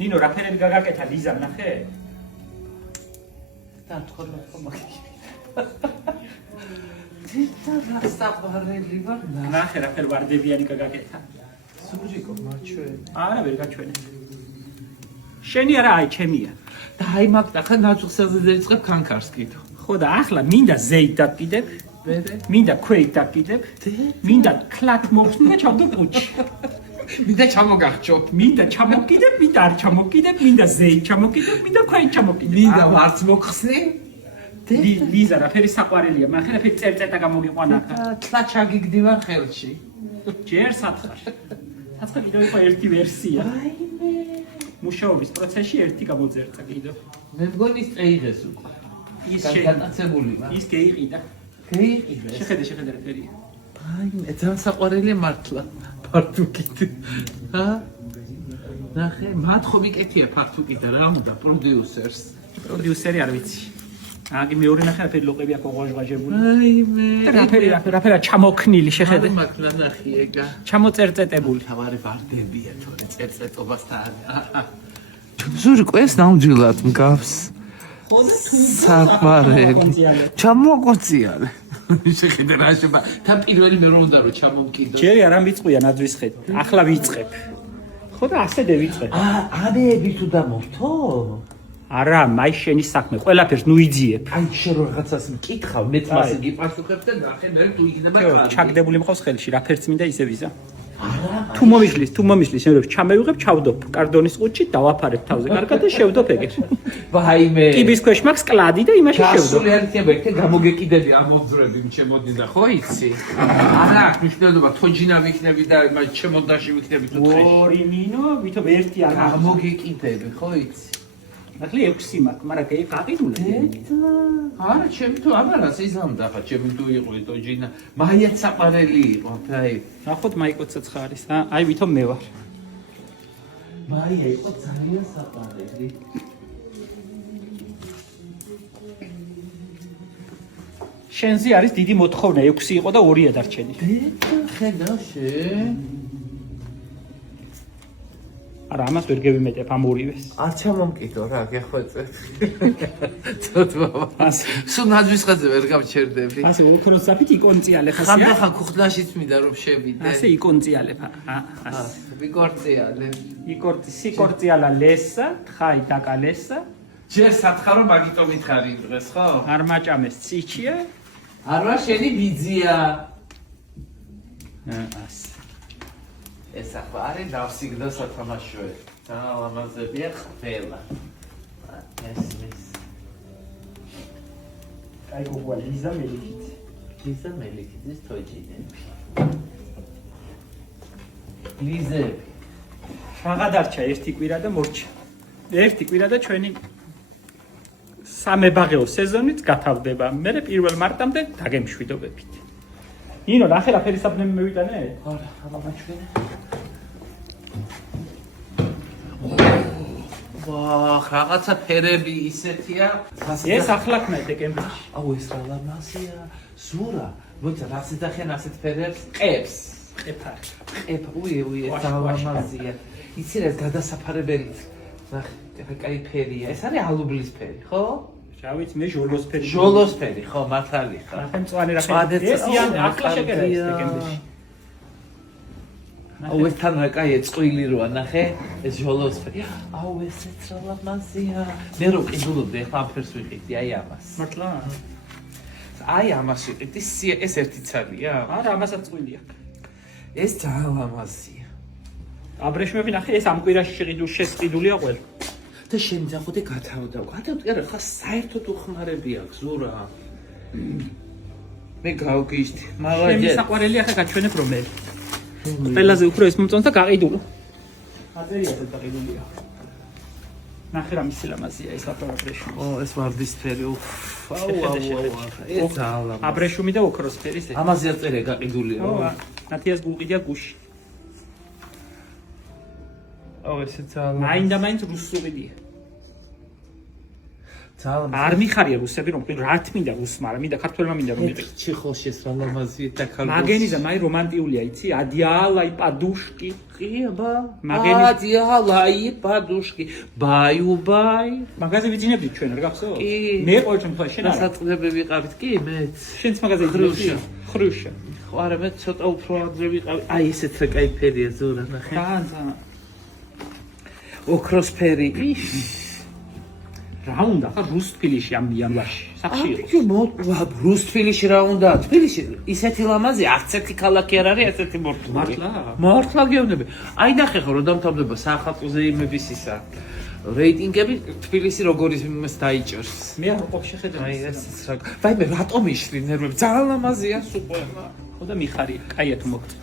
ნინო რა ფერები გაგაკეთა ლიზამ ნახე? დათხოვნე ხომაკი. ძირთა გასაყარელი ვარ ნახე რა ფერ ვარდებიანი გაგაკეთა. სურიკო მაჩვენე. არა ვერ გაჩვენე. შენი არა აი ჩემია. და აი მაგ ახლა ნაჭუხსაზე დაიწყებ კანკარს კიდო. ხო და ახლა მინდა ზეით დაკიდებ, მერე მინდა ქვით დაკიდებ, მინდა კლაკ მოხსნი და ჩავდო ყუჩი. მინდა ჩამოგახჭო. მინდა ჩამოკიდებ, მინდა არ ჩამოკიდებ, მინდა ზეით ჩამოკიდებ, მინდა ქვით ჩამოკიდებ. მინდა მარც მოხსნი. ლიზა რა ფერი საყვარელია, მაგრამ რა ფერი წერწეტა გამოგიყვანა ახლა. თლა ჩაგიგდივარ ხელში. ჯერ სათხარ. სათხარ კიდევ იყო ერთი ვერსია. აიმე. მუშაობის პროცესში ერთი გამოძერწა კიდევ. მე მგონი წეიღეს უკვე. ის განაცებული ვარ. ის გეიყიდა. გეიყიდა. შეხედე რა ფერია. აიმე, ძალიან საყვარელია მართლა. ფართუკით. ჰა? ნახე, მათხო მიკეთია ფართუკით რა უნდა პროდიუსერს. პროდიუსერი არ ვიცი. აგი მეორე ნახე რა ფერი ლოყები აქ ოღოჟღაჟებული. აიმე. რა ფერა ჩამოქნილი შეხედე. მაგ ნახე ეგა. ჩამოწერწეტებული. თავარი ვარდებია თორე წერწეტობასთან. ზურიკო ეს ნამდვილად მგავს. ხოლმე საყვარელი. ჩამოყოციალე. შეხედე რა შევა. თან პირველი მე რომ უნდა რომ ჩამომკიდო. ჯერი არ ამიწყვია ნაძვის ხედი. ახლა ვიწყებ. ხო და ასედე ვიწყებ. აბეები თუ დამოვთო? არა, მაი შენი საქმე. ყველაფერს ნუ იძიებ. აი შენ რაღაცას მკითხავ, მეც მასე გიპასუხებ და ნახე მე თუ იქნება კარგი. ჩაგდებული მყავს ხელში, რა ფერც მინდა ისე ვიზა. თუ მომიშლის, შენ რო ჩამევიღებ, ჩავდობ კარდონის ყუთში, დავაფარებ თავზე კარგად და შევდობ ეგერ. ვაიმე. კიბის ქვეშ მაქვს კლადი და იმაში შევდობ. გასული არითია ეგ გამოგეკიდები ამ მომძვრები ჩემოდი და ხო იცი? არა, მნიშვნელობა თოჯინა ვიქნები და ჩემოდაში ვიქნები თუ დღეში. ორი ნინო, ვითომ ერთი არ გამოგეკიდები, ხო იცი? ნახე 6 მაქვს, მაგრამ გაიყიდული. არა, ჩემი თუ ამარას იზამდა ხა, ჩემი თუ იყო თოჯინა. მაიაც საყვარელი იყო, აი. ნახოთ მაიკოცა ცხარის, აი ვითომ მე ვარ. მაია იყო ძალიან საყვარელი. შენზე არის დიდი მოთხოვნა, 6 იყო და 2-ია დარჩენილი. ხედავ შენ. არა, ამას ვერ გევიმეტებ ამ ორივეს. არ ჩამომკიდო რა, გეხვეწებ. ცოტა. სულ ნაძვის ხაზე ვერ გავჩერდები. ასე უქროს საფით იკონციალე ხასია. ხანდახან ქუხლაშიც მინდა რომ შევიდე. ასე იკონციალე. ასე. ვიკორციალე. სიკორციალა ლესა, ხაი დაკალესა. ჯერ სათხარო მაგიტო მითხარი დღეს, ხო? არ მაჭამეს ციჩია. არა შენი ბიძია. ასე. ეს ახლა არის დავსიგდო სათამაშოები. ძალიან ლამაზებია ყველა. ესმის. აი გოგო ლიზა მელიქით. ლიზა მელიქიძის თოჯინები. ლიზები. რაღა დარჩა ერთი კვირა და მორჩა. ერთი კვირა და ჩვენი სამებაღეო სეზონიც გათავდება. მე 1 მარტამდე დაგემშვიდობებით. ნინო, ნახე რა ფერი საფნები მევიტანე? არა, აბა მაჩვენე. ვაჰ, რაღაცა ფერები ისეთია. ეს ახლა ხნა დეკემბერში. აუ ეს რა ლამაზია. ზურა, მოიცა რა სიტახენ ასეთ ფერებს? ყებს. ყეფა. ყეფა, უი, ეს რა ლამაზია. იცი რა გადასაფარებელი. ნახე, კაი ფერია. ეს არის ალუბლის ფერი, ხო? რა ვიცი, მე ჟოლოსფერი. ჟოლოსფერი, ხო, მართალი ხარ. ნახე მწვანე რა ფერი. ეს იან ახლა შეგერა ეს დეკემბერში. აუ ეს თან რა კაი წყვილი როა, ნახე, ეს ჟოლოსფერი. აუ ესეც რა ლამაზია. მე რო ყიდულობდი, ახლა ამ ფერს ვიყიდი, აი ამას. მართლა? აი ამას ვიყიდი, ეს ერთი ცალია. არა, ამასაც წვილი აქვს. ეს ძალიან ლამაზია. აბრეშმები ნახე, ეს ამ კვირაში შეყიდულია ყველა. და შენ ძახოდი გათავდა. გათავდა, არა, ხა საერთოდ უხმარები აქვს, ზურა. მე გავგიშდი. შემი მალაგე. საყვარელი ახლა გაჩვენებ რომელი. ყველაზე უფრო ეს მომწონს და გაყიდულო. აზერია ეს გაყიდულია. ნახე რა მისი ლამაზია ეს აბრეშუმი. ო, ეს ვარდისფერი. აუ. ეს ძალიან. აბრეშუმი და ოქროსფერი ეს. ამაზე აწერია გაყიდულია. ო, ნათიას გულყიდია გუში. აუ, ესე ძალიან. მაინდა მაინც რუსულიდია. ძალიან არ მიხარია რუსები რომ რა თმინდა რუსმა, რა მინდა ქართველმა მინდა რომ იყიდო. ჩიხოშეს რა ლამაზია და ქალბოს. მაგენიზა მაი რომანტიულია, იცი? ადიალაი პადუშკი. ყიაბა. მაგენი- ადიალაი პადუშკი. ბაიუბაი. მაგაზე ვიძინებდი ჩვენ, რა გახსოვს? კი. მე ყოველ შემთხვევაში შენ არა. დასაწყდები ვიყავით კი მეც. შენც მაგაზე ხრუშა. ხრუშა. ხო არა მე ცოტა უფრო ადრე ვიყავი. აი ესეც რა кай ფერია ზურა ნახე. ძალიან. ოქროსფერი. რა უნდა ხა რუს თბილისში ამ იანვარში სახში იყო. რუს თბილისში რა უნდა? თბილისში ისეთი ლამაზი არც ერთი ქალაქი არ არის ესეთი მორთული. მართლა? მართლა გეუბნები. აი ნახე ხო რომ დამთავრდება სახელმწიფო ზეიმების ისა რეიტინგები თბილისი როგორ იმას დაიჭერს. მე არ ყოფ შეხედე. აი ესეც რა. ვაიმე რატომ იშლი ნერვები? ძალიან ლამაზია სუპერმა. ხო და მიხარია, კაია თუ მოგწ.